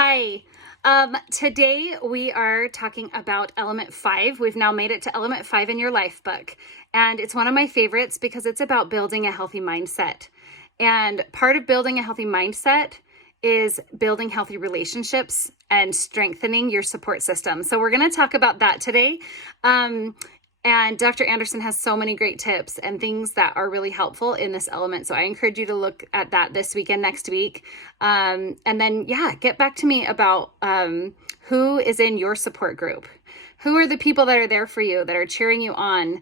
Hi. Today we are talking about element 5. We've now made it to element 5 in your life book. And it's one of my favorites because it's about building a healthy mindset. And part of building a healthy mindset is building healthy relationships and strengthening your support system. So we're going to talk about that today. And Dr. Anderson has so many great tips and things that are really helpful in this element. So I encourage you to look at that this week and next week. And then, get back to me about who is in your support group. Who are the people that are there for you, that are cheering you on?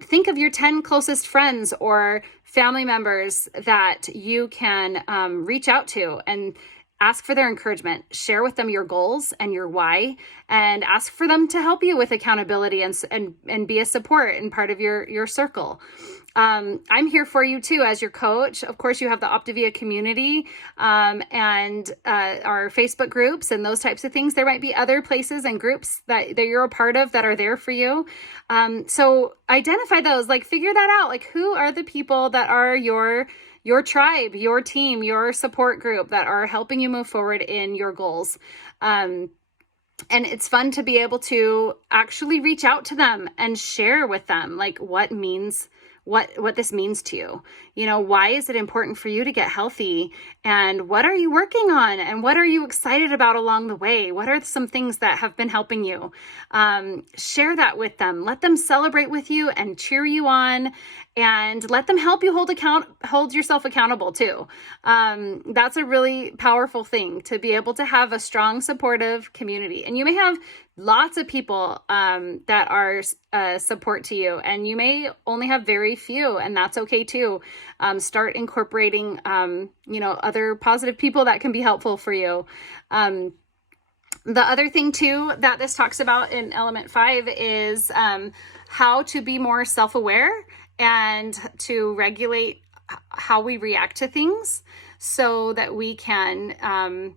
Think of your 10 closest friends or family members that you can reach out to and ask for their encouragement. Share with them your goals and your why, and ask for them to help you with accountability and be a support and part of your circle. I'm here for you too as your coach. Of course, you have the Optavia community and our Facebook groups and those types of things. There might be other places and groups that you're a part of that are there for you. So identify those, figure that out. Who are the people that are your tribe, your team, your support group that are helping you move forward in your goals. And it's fun to be able to actually reach out to them and share with them what this means to you. Why is it important for you to get healthy? And what are you working on? And what are you excited about along the way? What are some things that have been helping you? Share that with them. Let them celebrate with you and cheer you on, and let them help you hold yourself accountable too. That's a really powerful thing, to be able to have a strong, supportive community. And you may have lots of people that are support to you, and you may only have very few, and that's okay too. Start incorporating, other positive people that can be helpful for you. The other thing too that this talks about in element 5 is how to be more self-aware and to regulate how we react to things so that we can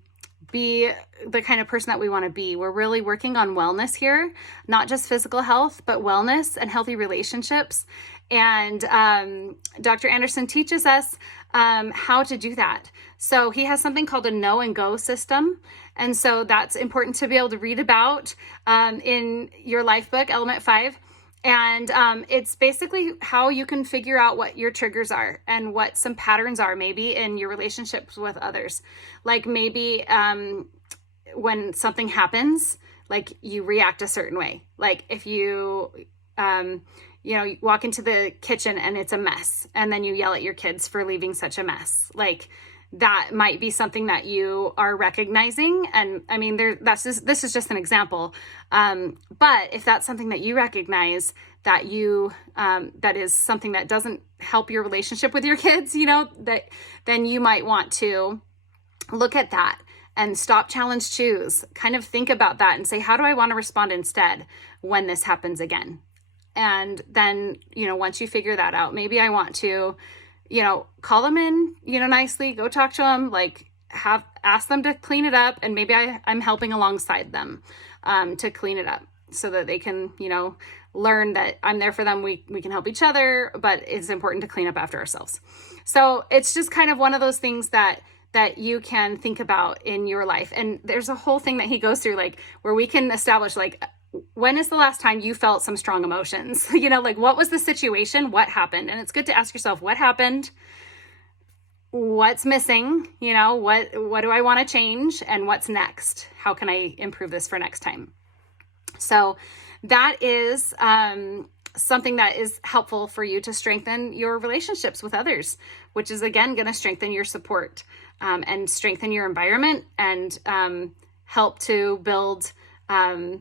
be the kind of person that we want to be. We're really working on wellness here, not just physical health, but wellness and healthy relationships. And Dr. Anderson teaches us how to do that. So he has something called a know and go system. And so that's important to be able to read about in your life book, Element 5. And it's basically how you can figure out what your triggers are and what some patterns are maybe in your relationships with others. Maybe when something happens, you react a certain way. If you, you walk into the kitchen and it's a mess, and then you yell at your kids for leaving such a mess. That might be something that you are recognizing. And I mean, this is just an example. But if that's something that you recognize that that is something that doesn't help your relationship with your kids, then you might want to look at that and stop, challenge, choose, kind of think about that and say, how do I want to respond instead when this happens again? And then, once you figure that out, maybe I want to call them in, nicely, go talk to them, ask them to clean it up. And maybe I'm helping alongside them to clean it up so that they can, learn that I'm there for them. We can help each other, but it's important to clean up after ourselves. So it's just kind of one of those things that you can think about in your life. And there's a whole thing that he goes through, where we can establish, when is the last time you felt some strong emotions? What was the situation? What happened? And it's good to ask yourself, what happened? What's missing? What do I want to change? And what's next? How can I improve this for next time? So that is something that is helpful for you to strengthen your relationships with others, which is, again, going to strengthen your support and strengthen your environment and help to build the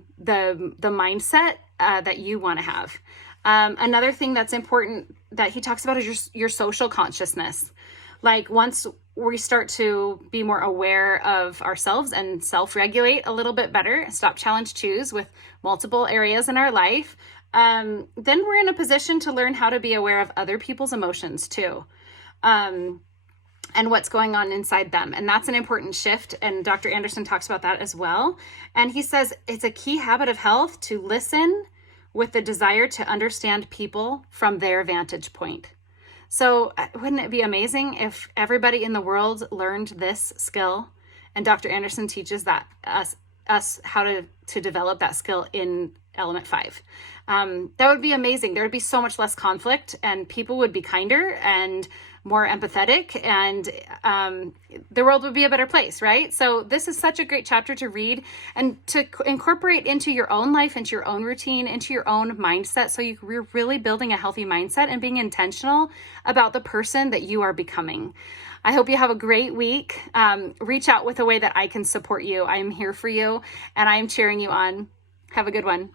mindset that you want to have. Another thing that's important that he talks about is your social consciousness. Once we start to be more aware of ourselves and self-regulate a little bit better, stop, challenge, choose with multiple areas in our life, then we're in a position to learn how to be aware of other people's emotions too. And what's going on inside them. And that's an important shift. And Dr. Anderson talks about that as well. And he says it's a key habit of health to listen with the desire to understand people from their vantage point. So wouldn't it be amazing if everybody in the world learned this skill And Dr. Anderson teaches that us how to develop that skill in element 5. That would be amazing. There would be so much less conflict, and people would be kinder and more empathetic, and the world would be a better place, right? So this is such a great chapter to read and to incorporate into your own life, into your own routine, into your own mindset. So you're really building a healthy mindset and being intentional about the person that you are becoming. I hope you have a great week. Reach out with a way that I can support you. I'm here for you, and I'm cheering you on. Have a good one.